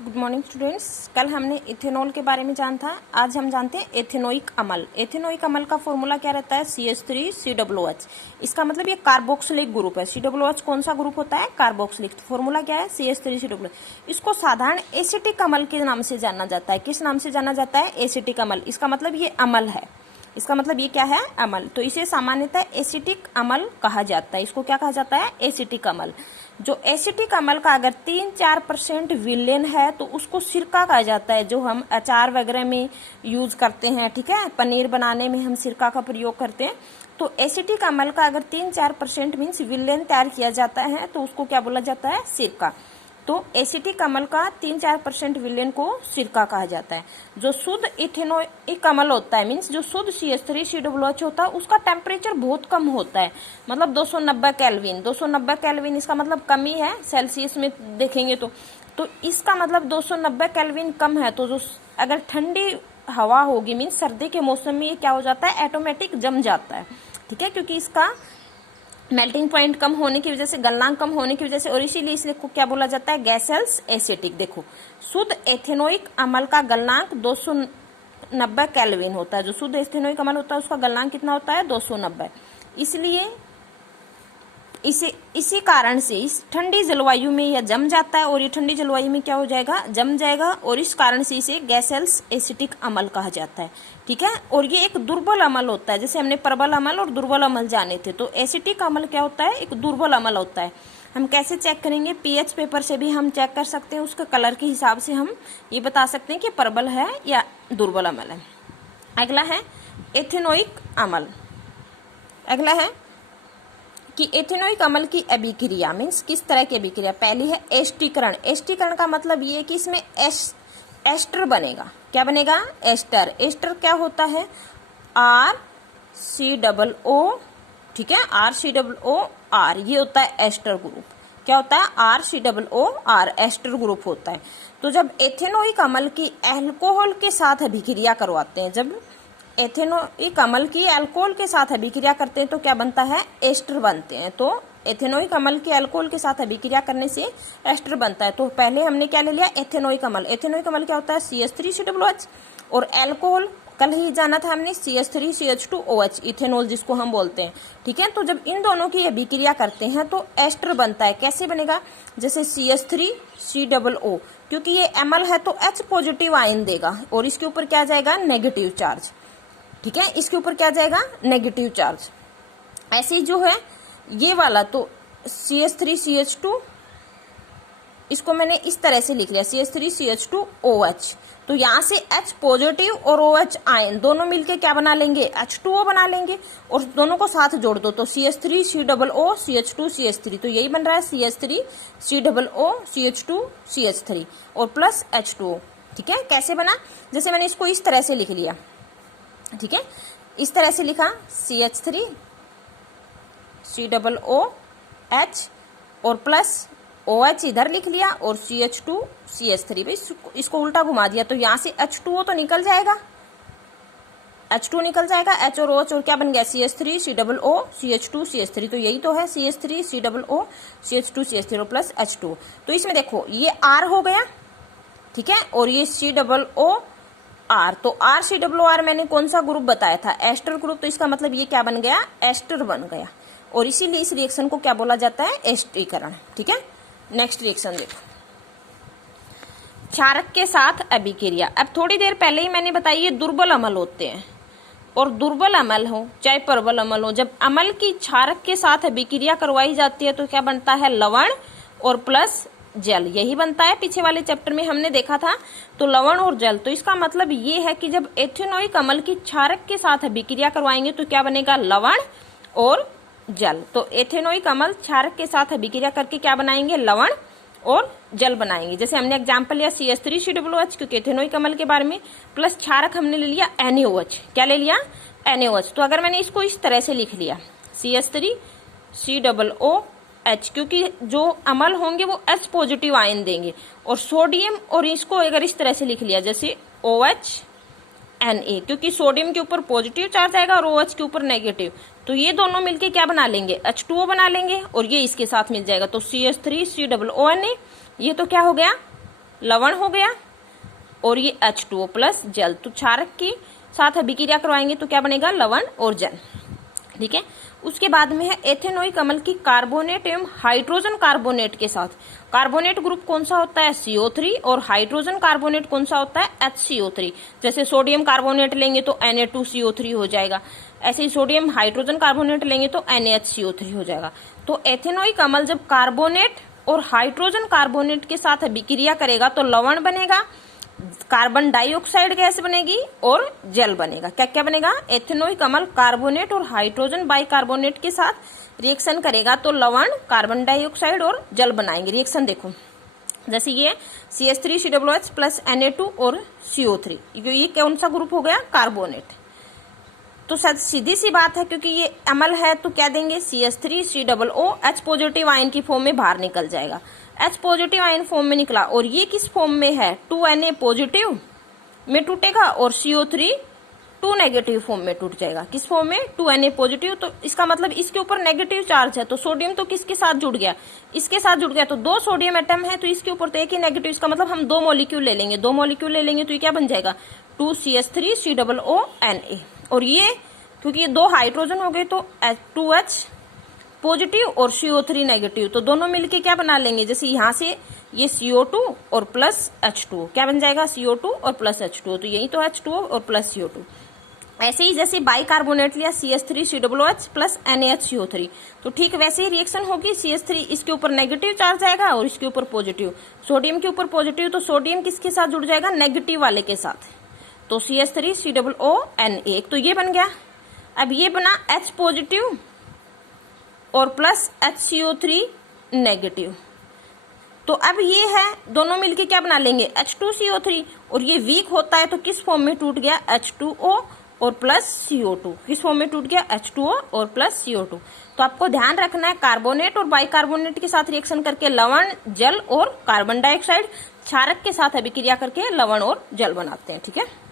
Good morning students. कल हमने ethanol के बारे में जाना था, आज हम जानते हैं एथेनोइक अम्ल। एथेनोइक अम्ल का फॉर्मूला क्या रहता है? CH3COOH। इसका मतलब ये कार्बोक्सिलिक ग्रुप है। COOH कौन सा ग्रुप होता है? कार्बोक्सिलिक। तो फॉर्मूला क्या है? CH3COOH। इसको साधारण एसिटिक अम्ल के नाम से जाना जाता है। किस नाम से जाना जाता है? एसिटिक अम्ल। इसका मतलब ये अम्ल है, इसका मतलब ये क्या है? अम्ल। तो इसे सामान्यतः एसिटिक अम्ल कहा जाता है। इसको क्या कहा जाता है? एसिटिक अम्ल। जो एसिटिक अम्ल का अगर 3-4% विलेन है तो उसको सिरका कहा जाता है, जो हम अचार वगैरह में यूज करते हैं। ठीक है, पनीर बनाने में हम सिरका का प्रयोग करते हैं। तो एसिटिक अम्ल का अगर 3-4% मीन्स विलेन तैयार किया जाता है तो उसको क्या बोला जाता है? सिरका। तो एसिटिक अम्ल का 3-4% विलेन को सिरका कहा जाता है। जो शुद्ध इथेनोइक अम्ल होता है मीन्स जो शुद्ध CH3COOH होता है उसका टेम्परेचर बहुत कम होता है, मतलब 290 केल्विन। 290 केल्विन इसका मतलब कमी है, सेल्सियस में देखेंगे तो इसका मतलब 290 केल्विन कम है। तो जो अगर ठंडी हवा होगी मीन्स सर्दी के मौसम में ये क्या हो जाता है? ऑटोमेटिक जम जाता है। ठीक है, क्योंकि इसका मेल्टिंग पॉइंट कम होने की वजह से, गलनांक कम होने की वजह से, और इसीलिए इसलिए को क्या बोला जाता है? गैसेल्स एसिटिक। देखो, शुद्ध एथेनोइक अम्ल का गलनांक 290 केल्विन होता है। जो शुद्ध एथेनोइक अम्ल होता है उसका गलनांक कितना होता है? 290। इसलिए इसी कारण से इस ठंडी जलवायु में यह जम जाता है, और ये ठंडी जलवायु में क्या हो जाएगा? जम जाएगा, और इस कारण से इसे गैसेल्स एसिटिक अम्ल कहा जाता है। ठीक है, और ये एक दुर्बल अम्ल होता है। जैसे हमने प्रबल अम्ल और दुर्बल अम्ल जाने थे, तो एसिटिक अम्ल क्या होता है? एक दुर्बल अम्ल होता है। हम कैसे चेक करेंगे? पीएच पेपर से भी हम चेक कर सकते हैं। उसके कलर के हिसाब से हम ये बता सकते हैं कि प्रबल है या दुर्बल अम्ल है। अगला है एथेनोइक अम्ल। अगला है कि एथेनोइक अम्ल की अभिक्रिया मीन्स किस तरह की अभिक्रिया? पहली है एस्टीकरण। एस्टीकरण का मतलब ये है कि इसमें एस्टर बनेगा। क्या बनेगा? एस्टर। एस्टर क्या होता है? RCOO। ठीक है, RCOOR ये होता है एस्टर ग्रुप। क्या होता है? RCOOR एस्टर ग्रुप होता है। तो जब एथेनोइक अम्ल की अल्कोहल के साथ अभिक्रिया करवाते हैं, जब एथेनोइक अम्ल की अल्कोहल के साथ अभिक्रिया करते हैं तो क्या बनता है? एस्टर बनते हैं। तो एथेनोइक अम्ल की अल्कोहल के साथ अभिक्रिया करने से एस्टर बनता है। तो पहले हमने क्या ले लिया? एथेनोइक अम्ल। एथेनोइक अम्ल क्या होता है? CH3COOH। और अल्कोहल कल ही जाना था हमने CH3CH2OH, इथेनॉल जिसको हम बोलते हैं। ठीक है, तो जब इन दोनों की अभिक्रिया करते हैं तो एस्टर बनता है। कैसे बनेगा? जैसे CH3COO, क्योंकि ये अम्ल है तो H पॉजिटिव आयन देगा, और इसके ऊपर क्या जाएगा? Negative charge. ठीक है, इसके ऊपर क्या जाएगा? Negative charge. ऐसे ही जो है ये वाला, तो CH3CH2, इसको मैंने इस तरह से लिख लिया CH3CH2OH। तो यहां से H पॉजिटिव और OH आयन दोनों मिलके क्या बना लेंगे? H2O बना लेंगे, और दोनों को साथ जोड़ दो तो CH3COO CH2CH3। तो यही बन रहा है CH3COO CH2CH3 और प्लस H2O। ठीक है, कैसे बना? जैसे मैंने इसको इस तरह से लिख लिया। ठीक है, इस तरह से लिखा CH3COOH और प्लस OH इधर लिख लिया, और CH2CH3 भी इसको उल्टा घुमा दिया। तो यहां से H2O तो निकल जाएगा, H2 निकल जाएगा, H और OH, और क्या बन गया? CH3COO CH2CH3। तो यही तो है CH3COO CH2CH3 प्लस H2। तो इसमें देखो ये R हो गया। ठीक है, और ये COOR। तो RCOOR मैंने कौन सा ग्रुप बताया था? Aster group. तो इसका मतलब ये क्या बन गया? एस्टर बन गया, और इसीलिए इस रिएक्शन को क्या बोला जाता है? एस्टीकरण। ठीक है, नेक्स्ट रिएक्शन देखो, क्षारक के साथ अभिक्रिया। अब थोड़ी देर पहले ही मैंने बताई ये दुर्बल अम्ल होते हैं, और दुर्बल अम्ल हो चाहे प्रबल अम्ल हो, जब अम्ल की क्षारक के साथ अभिक्रिया करवाई जाती है तो क्या बनता है? लवण और प्लस जल। यही बनता है, पीछे वाले चैप्टर में हमने देखा था। तो लवण और जल। तो इसका मतलब ये है कि जब एथेनोइक अम्ल की क्षारक के साथ अभिक्रिया करवाएंगे तो क्या बनेगा? लवण और जल। तो एथेनोइक अम्ल क्षारक के साथ अभिक्रिया करके क्या बनाएंगे? लवण और जल बनाएंगे। जैसे हमने एग्जाम्पल लिया CH3COOH, क्योंकि एथेनोइक अम्ल के बारे में, प्लस क्षारक हमने ले लिया NaOH। क्या ले लिया? NaOH। तो अगर मैंने इसको इस तरह से लिख लिया CH3COOH, क्योंकि जो अम्ल होंगे वो H पॉजिटिव आयन देंगे, और सोडियम, और इसको अगर इस तरह से लिख लिया जैसे OH Na, क्योंकि सोडियम के ऊपर पॉजिटिव चार्ज आएगा और OH के ऊपर नेगेटिव। तो ये दोनों मिलके क्या बना लेंगे? H2O बना लेंगे, और ये इसके साथ मिल जाएगा तो CH3COONA। ये तो क्या हो गया? लवण हो गया और ये H2O प्लस जल। तो क्षारक के साथ अभिक्रिया करवाएंगे तो क्या बनेगा, लवण और जल। ठीक है। उसके बाद में है एथेनोइक अम्ल की कार्बोनेट एवं हाइड्रोजन कार्बोनेट के साथ। कार्बोनेट ग्रुप कौन सा होता है, CO3, और हाइड्रोजन कार्बोनेट कौन सा होता है, HCO3। जैसे सोडियम कार्बोनेट लेंगे तो Na2CO3 हो जाएगा, ऐसे ही सोडियम हाइड्रोजन कार्बोनेट लेंगे तो NaHCO3 हो जाएगा। तो एथेनोइक अम्ल जब कार्बोनेट और हाइड्रोजन कार्बोनेट के साथ अभिक्रिया करेगा तो लवण बनेगा, कार्बन डाइऑक्साइड गैस बनेगी और जल बनेगा। क्या क्या बनेगा, एथेनोइक अम्ल कार्बोनेट और हाइड्रोजन बाइकार्बोनेट के साथ रिएक्शन करेगा तो लवण, कार्बन डाइऑक्साइड और जल बनाएंगे। रिएक्शन देखो, जैसे ये CH3COOH प्लस Na2 और CO3, ये कौन सा ग्रुप हो गया, कार्बोनेट। तो सीधी सी बात है, क्योंकि ये अम्ल है तो क्या देंगे, CH3COO H पॉजिटिव आयन की फॉर्म में बाहर निकल जाएगा। H पॉजिटिव आयन फॉर्म में निकला और ये किस फॉर्म में है, 2Na पॉजिटिव में टूटेगा और CO3 2 नेगेटिव फॉर्म में टूट जाएगा। किस फॉर्म में, 2Na पॉजिटिव। तो इसका मतलब इसके ऊपर नेगेटिव चार्ज है, तो सोडियम तो किसके साथ जुड़ गया, इसके साथ जुड़ गया। तो 2 सोडियम एटम है तो इसके ऊपर तो एक ही नेगेटिव, इसका मतलब हम 2 मॉलिक्यूल ले लेंगे। 2 मॉलिक्यूल ले लेंगे तो ये क्या बन जाएगा, 2CH3COONA। और ये क्योंकि ये 2 हाइड्रोजन हो गए तो 2H पॉजिटिव और CO3 नेगेटिव, तो दोनों मिलके क्या बना लेंगे, जैसे यहाँ से ये CO2 और प्लस H2O, क्या बन जाएगा, CO2 और प्लस H2O। तो यही तो H2O और प्लस CO2। ऐसे ही जैसे बाइकार्बोनेट लिया CH3COOH प्लस NaHCO3, तो ठीक वैसे ही रिएक्शन होगी। CH3 इसके ऊपर नेगेटिव चार्ज आएगा और इसके ऊपर पॉजिटिव, सोडियम के ऊपर पॉजिटिव, तो सोडियम किसके साथ जुड़ जाएगा, नेगेटिव वाले के साथ, तो CH3COONA। एक तो ये बन गया। अब ये बना H पॉजिटिव और प्लस HCO3 नेगेटिव। तो अब ये है, दोनों मिलके क्या बना लेंगे, H2CO3, और ये वीक होता है तो किस फॉर्म में टूट गया, H2O और प्लस CO2। किस फॉर्म में टूट गया, H2O और प्लस CO2। तो आपको ध्यान रखना है, कार्बोनेट और बाइकार्बोनेट के साथ रिएक्शन करके लवण, जल और कार्बन डाइऑक्साइड, क्षारक के साथ अभिक्रिया करके लवण और जल बनाते हैं। ठीक है।